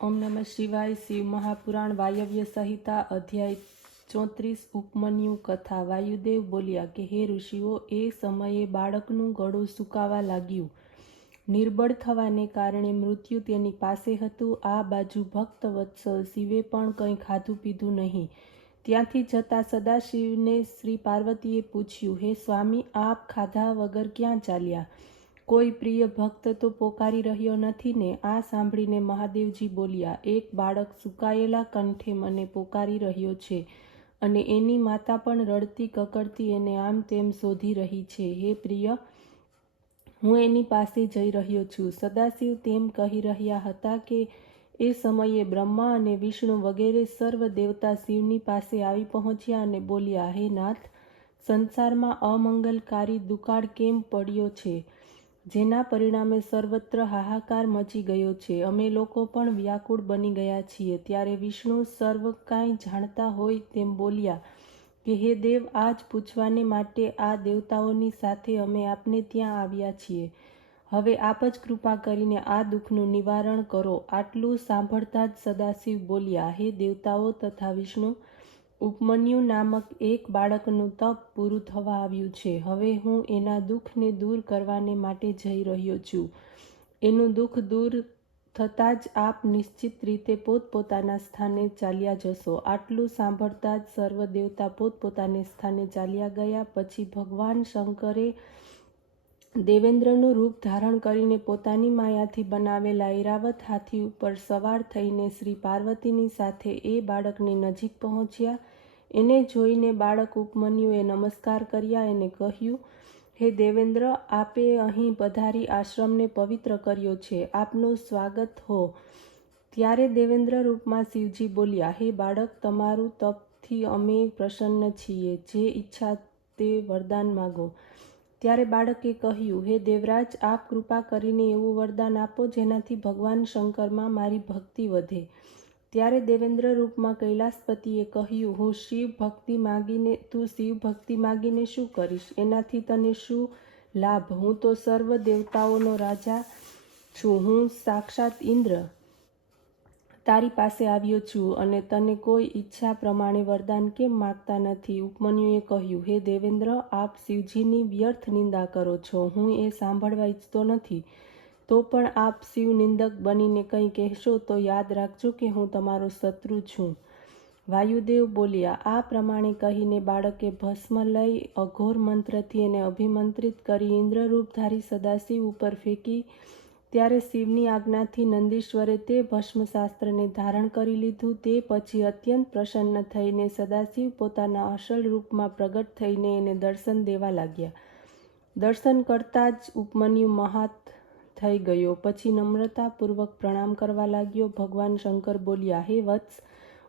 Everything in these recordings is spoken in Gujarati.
ઓમ નમઃ શિવાય. શિવ મહાપુરાણ વાયવ્ય સંહિતા અધ્યાય 34 ઉપમન્યુ કથા. વાયુદેવ બોલ્યા કે હે ઋષિઓ, એ સમયે બાળકનું ગળું સુકાવા લાગ્યું. નિર્બળ થવાને કારણે મૃત્યુ તેની પાસે હતું. આ બાજુ ભક્ત વત્સલ શિવે પણ કંઈ ખાધું પીધું નહીં. ત્યાંથી જતા સદાશિવને શ્રી પાર્વતીએ પૂછ્યું, હે સ્વામી, આપ ખાધા વગર ક્યાં ચાલ્યા? કોઈ પ્રિય ભક્ત તો પોકારી રહ્યો નથી ને? આ સાંભળીને મહાદેવજી બોલ્યા, એક બાળક સુકાયેલા કંઠે મને પોકારી રહ્યો છે અને એની માતા પણ રડતી કકડતી એને આમ તેમ શોધી રહી છે. હે પ્રિય, હું એની પાસે જઈ રહ્યો છું. સદાશિવ તેમ કહી રહ્યા હતા કે એ સમયે બ્રહ્મા અને વિષ્ણુ વગેરે સર્વ દેવતા શિવની પાસે આવી પહોંચ્યા અને બોલ્યા, હે નાથ, સંસારમાં અમંગલકારી દુકાળ કેમ પડ્યો છે, જેના પરિણામે સર્વત્ર હાહાકાર મચી ગયો છે. અમે લોકો પણ વ્યાકુળ બની ગયા છીએ. ત્યારે વિષ્ણુ સર્વ કાંઈ જાણતા હોય તેમ બોલ્યા કે હે દેવ, આ જ પૂછવાને માટે આ દેવતાઓની સાથે અમે આપને ત્યાં આવ્યા છીએ. હવે આપ જ કૃપા કરીને આ દુઃખનું નિવારણ કરો. આટલું સાંભળતા જ સદાશિવ બોલ્યા, હે દેવતાઓ તથા વિષ્ણુ, ઉપમન્યુ નામક એક બાળકનું તપ પૂરું થવા આવ્યું છે. હવે હું એના દુઃખને દૂર કરવાને માટે જઈ રહ્યો છું. એનું દુઃખ દૂર થતાં જ આપ નિશ્ચિત રીતે પોતપોતાના સ્થાને ચાલ્યા જશો. આટલું સાંભળતા જ સર્વ દેવતા પોતપોતાને સ્થાને ચાલ્યા ગયા. પછી ભગવાન શંકરે દેવેન્દ્રનું રૂપ ધારણ કરીને પોતાની માયાથી બનાવેલા ઐરાવત હાથી ઉપર સવાર થઈને શ્રી પાર્વતીની સાથે એ બાળકની નજીક પહોંચ્યા. એને જોઈને બાળક ઉપમન્યુએ નમસ્કાર કર્યા. એને કહ્યું, હે દેવેન્દ્ર, આપે અહીં પધારી આશ્રમને પવિત્ર કર્યો છે. આપનું સ્વાગત હો. ત્યારે દેવેન્દ્ર રૂપમાં શિવજી બોલ્યા, હે બાળક, તમારું તપથી અમે પ્રસન્ન છીએ. જે ઈચ્છા તે વરદાન માગો. ત્યારે બાળકે કહ્યું, હે દેવરાજ, આપ કૃપા કરીને એવું વરદાન આપો જેનાથી ભગવાન શંકરમાં મારી ભક્તિ વધે. ત્યારે દેવેન્દ્ર રૂપમાં કૈલાસપતિએ કહ્યું, તું શિવ ભક્તિ માગીને શું કરીશ? એનાથી તને શું લાભ? હું તો સર્વ દેવતાઓનો રાજા છું. હું સાક્ષાત ઇન્દ્ર તારી પાસે આવ્યો છું અને તને કોઈ ઈચ્છા પ્રમાણે વરદાન કેમ માગતા નથી? ઉપમન્યુએ કહ્યું, હે દેવેન્દ્ર, આપ શિવજીની વ્યર્થ નિંદા કરો છો. હું એ સાંભળવા ઈચ્છતો નથી. તો પણ આપ શિવ નિંદક બનીને કંઈ કહેશો તો યાદ રાખજો કે હું તમારો શત્રુ છું. વાયુદેવ બોલ્યા. આ પ્રમાણે કહીને બાળકે ભસ્મ લઈ અઘોર મંત્રથી એને અભિમંત્રિત કરી ઇન્દ્રરૂપધારી સદાશિવ ઉપર ફેંકી. ત્યારે શિવની આજ્ઞાથી નંદીશ્વરે તે ભસ્મશાસ્ત્રને ધારણ કરી લીધું. તે પછી અત્યંત પ્રસન્ન થઈને સદાશિવ પોતાના અસલ રૂપમાં પ્રગટ થઈને એને દર્શન દેવા લાગ્યા. દર્શન કરતાં જ ઉપમન્યુ મહાત થઈ ગયો. પછી નમ્રતાપૂર્વક પ્રણામ કરવા લાગ્યો. ભગવાન શંકર બોલ્યા, હે વત્સ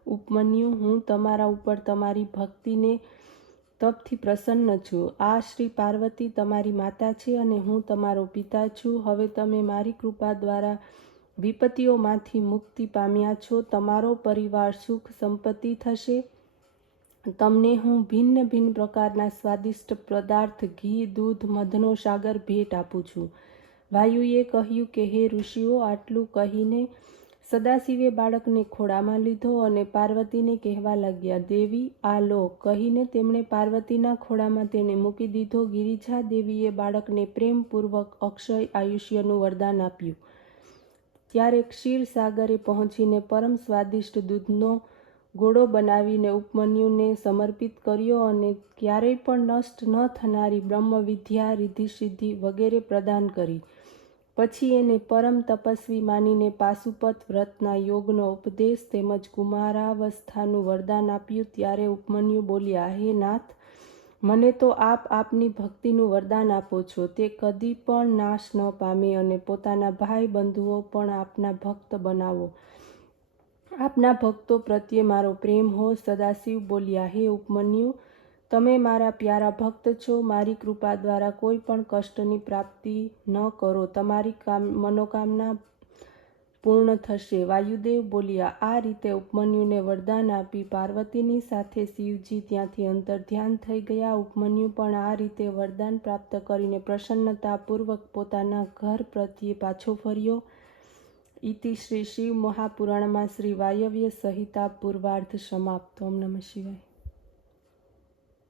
ઉપમન્યુ, હું તમારા ઉપર તમારી ભક્તિને તપથી પ્રસન્ન છું. આ શ્રી પાર્વતી તમારી માતા છે અને હું તમારો પિતા છું. હવે તમે મારી કૃપા દ્વારા વિપત્તિઓમાંથી મુક્તિ પામ્યા છો. તમારો પરિવાર સુખ સંપત્તિ થશે. તમને હું ભિન્ન ભિન્ન પ્રકારના સ્વાદિષ્ટ પદાર્થ, ઘી, દૂધ, મધનો સાગર ભેટ આપું છું. વાયુએ કહ્યું કે હે ઋષિઓ, આટલું કહીને સદાશિવે બાળકને ખોળામાં લીધો અને પાર્વતીને કહેવા લાગ્યા, દેવી, આ લો. કહીને તેમણે પાર્વતીના ખોળામાં તેને મૂકી દીધો. ગિરિજા દેવીએ બાળકને પ્રેમપૂર્વક અક્ષય આયુષ્યનું વરદાન આપ્યું. ત્યારે ક્ષીરસાગરે પહોંચીને પરમ સ્વાદિષ્ટ દૂધનો ગોળો બનાવીને ઉપમન્યુને સમર્પિત કર્યો અને ક્યારેય પણ નષ્ટ ન થનારી બ્રહ્મવિદ્યા, રિદ્ધિસિદ્ધિ વગેરે પ્રદાન કરી. પછી એને પરમ તપસ્વી માનીને પાશુપત વ્રતના યોગનો ઉપદેશ તેમજ કુમારાવસ્થાનું વરદાન આપ્યું. ત્યારે ઉપમન્યુ બોલ્યા, હે નાથ, મને તો આપ આપની ભક્તિનું વરદાન આપો છો. તે કદી પણ નાશ ન પામે અને પોતાના ભાઈ બંધુઓ પણ આપના ભક્ત બનાવો. આપના ભક્તો પ્રત્યે મારો પ્રેમ હો. સદાશિવ બોલ્યા, હે ઉપમન્યુ, તમે મારા પ્યારા ભક્ત છો. મારી કૃપા દ્વારા કોઈ પણ કષ્ટની પ્રાપ્તિ ન કરો. તમારી મનોકામના પૂર્ણ થશે. વાયુદેવ બોલ્યા. આ રીતે ઉપમન્યુને વરદાન આપી પાર્વતીની સાથે શિવજી ત્યાંથી અંતર્ધ્યાન થઈ ગયા. ઉપમન્યુ પણ આ રીતે વરદાન પ્રાપ્ત કરીને પ્રસન્નતાપૂર્વક પોતાના ઘર પ્રત્યે પાછો ફર્યો. इति श्री शिव महापुराण में श्री वायव्य संहिता पूर्वार्ध समाप्त। ओम नमः शिवाय।